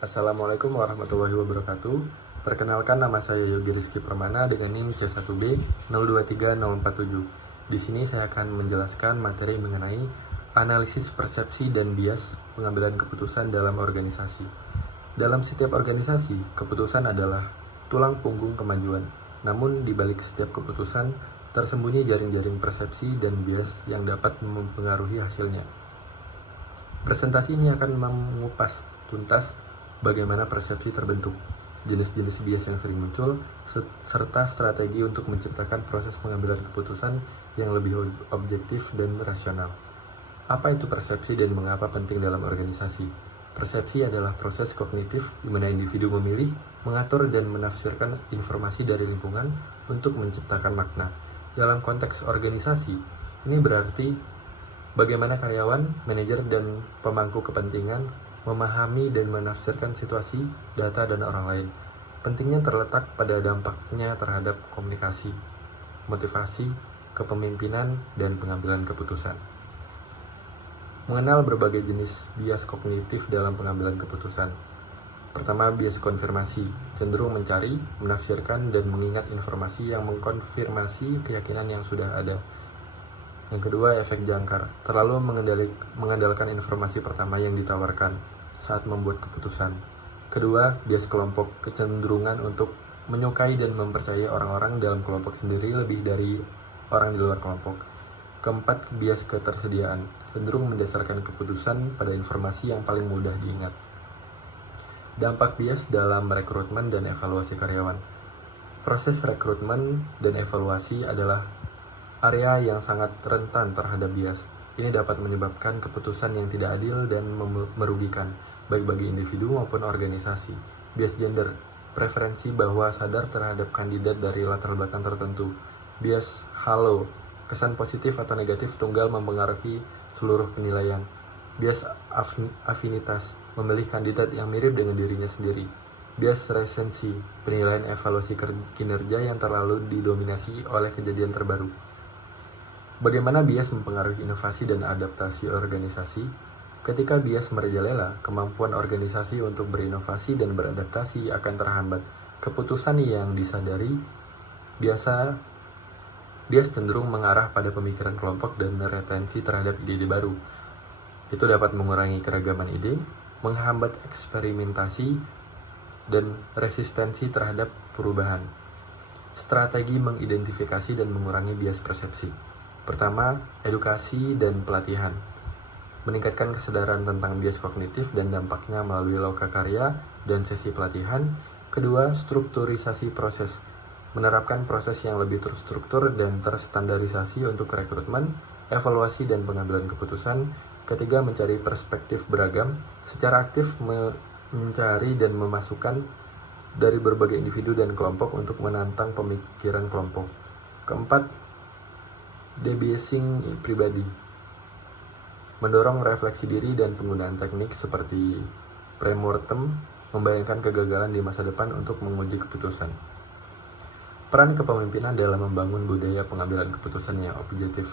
Assalamualaikum warahmatullahi wabarakatuh. Perkenalkan, nama saya Yogi Rizky Permana dengan NIM C1B 023047. Di sini saya akan menjelaskan materi mengenai analisis persepsi dan bias pengambilan keputusan dalam organisasi. Dalam setiap organisasi, keputusan adalah tulang punggung kemajuan. Namun, di balik setiap keputusan, tersembunyi jaring-jaring persepsi dan bias yang dapat mempengaruhi hasilnya. Presentasi ini akan mengupas tuntas bagaimana persepsi terbentuk, jenis-jenis bias yang sering muncul, serta strategi untuk menciptakan proses pengambilan keputusan yang lebih objektif dan rasional. Apa itu persepsi dan mengapa penting dalam organisasi? Persepsi adalah proses kognitif di mana individu memilih, mengatur, dan menafsirkan informasi dari lingkungan untuk menciptakan makna. Dalam konteks organisasi, ini berarti bagaimana karyawan, manajer, dan pemangku kepentingan memahami dan menafsirkan situasi, data, dan orang lain. Pentingnya terletak pada dampaknya terhadap komunikasi, motivasi, kepemimpinan, dan pengambilan keputusan. Mengenal berbagai jenis bias kognitif dalam pengambilan keputusan. Pertama, bias konfirmasi, cenderung mencari, menafsirkan, dan mengingat informasi yang mengkonfirmasi keyakinan yang sudah ada. Yang kedua, efek jangkar, terlalu mengandalkan informasi pertama yang ditawarkan saat membuat keputusan. Kedua, bias kelompok, kecenderungan untuk menyukai dan mempercayai orang-orang dalam kelompok sendiri lebih dari orang di luar kelompok. Keempat, bias ketersediaan, cenderung mendasarkan keputusan pada informasi yang paling mudah diingat. Dampak bias dalam rekrutmen dan evaluasi karyawan. Proses rekrutmen dan evaluasi adalah area yang sangat rentan terhadap bias. Ini dapat menyebabkan keputusan yang tidak adil dan merugikan, baik bagi individu maupun organisasi. Bias gender, preferensi bahwa sadar terhadap kandidat dari latar belakang tertentu. Bias halo, kesan positif atau negatif tunggal mempengaruhi seluruh penilaian. Bias afinitas, memilih kandidat yang mirip dengan dirinya sendiri. Bias resensi, penilaian evaluasi kinerja yang terlalu didominasi oleh kejadian terbaru. Bagaimana bias mempengaruhi inovasi dan adaptasi organisasi? Ketika bias merajalela, kemampuan organisasi untuk berinovasi dan beradaptasi akan terhambat. Keputusan yang disadari bias cenderung mengarah pada pemikiran kelompok dan retensi terhadap ide-ide baru. Itu dapat mengurangi keragaman ide, menghambat eksperimentasi, dan resistensi terhadap perubahan. Strategi mengidentifikasi dan mengurangi bias persepsi. Pertama, edukasi dan pelatihan. Meningkatkan kesadaran tentang bias kognitif dan dampaknya melalui lokakarya dan sesi pelatihan. Kedua, strukturisasi proses. Menerapkan proses yang lebih terstruktur dan terstandarisasi untuk rekrutmen, evaluasi, dan pengambilan keputusan. Ketiga, mencari perspektif beragam. Secara aktif mencari dan memasukkan dari berbagai individu dan kelompok untuk menantang pemikiran kelompok. Keempat, debiasing pribadi. Mendorong refleksi diri dan penggunaan teknik seperti premortem, membayangkan kegagalan di masa depan untuk menguji keputusan. Peran kepemimpinan dalam membangun budaya pengambilan keputusan yang objektif.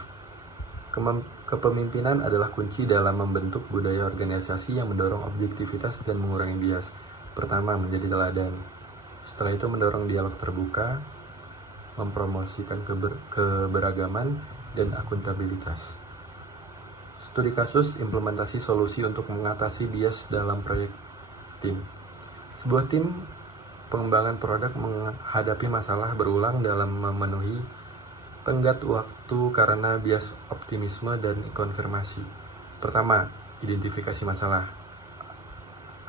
Kepemimpinan adalah kunci dalam membentuk budaya organisasi yang mendorong objektivitas dan mengurangi bias. Pertama, menjadi teladan. Setelah itu mendorong dialog terbuka, mempromosikan keberagaman, dan akuntabilitas. Studi kasus, implementasi solusi untuk mengatasi bias dalam proyek tim. Sebuah tim pengembangan produk menghadapi masalah berulang dalam memenuhi tenggat waktu karena bias optimisme dan konfirmasi. Pertama, identifikasi masalah.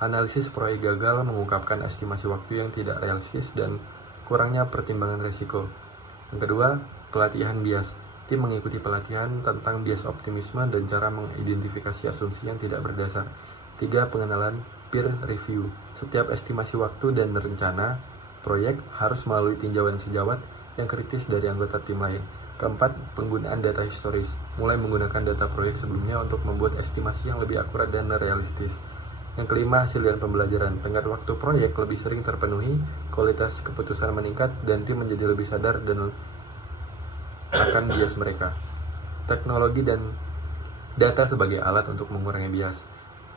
Analisis proyek gagal mengungkapkan estimasi waktu yang tidak realistis dan kurangnya pertimbangan risiko. Yang kedua, pelatihan bias. Tim mengikuti pelatihan tentang bias optimisme dan cara mengidentifikasi asumsi yang tidak berdasar. 3. Pengenalan peer review. Setiap estimasi waktu dan rencana proyek harus melalui tinjauan sejawat yang kritis dari anggota tim lain. Keempat, penggunaan data historis. Mulai menggunakan data proyek sebelumnya untuk membuat estimasi yang lebih akurat dan realistis. Yang kelima, hasil dan pembelajaran. Tenggat waktu proyek lebih sering terpenuhi, kualitas keputusan meningkat, dan tim menjadi lebih sadar dan akan bias mereka. Teknologi dan data sebagai alat untuk mengurangi bias.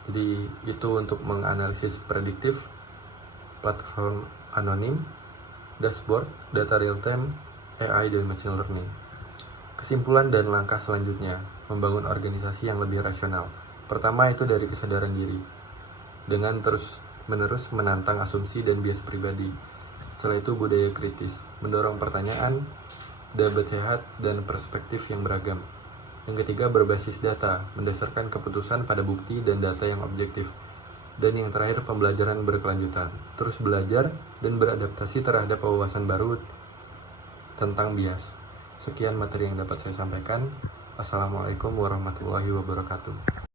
Jadi itu untuk menganalisis prediktif, platform anonim, dashboard, data real time, AI dan machine learning. Kesimpulan dan langkah selanjutnya, membangun organisasi yang lebih rasional. Pertama itu dari kesadaran diri, dengan terus-menerus menantang asumsi dan bias pribadi. Setelah itu budaya kritis, mendorong pertanyaan, debat sehat, dan perspektif yang beragam. Yang ketiga berbasis data, mendasarkan keputusan pada bukti dan data yang objektif. Dan yang terakhir pembelajaran berkelanjutan, terus belajar dan beradaptasi terhadap wawasan baru tentang bias. Sekian materi yang dapat saya sampaikan. Assalamualaikum warahmatullahi wabarakatuh.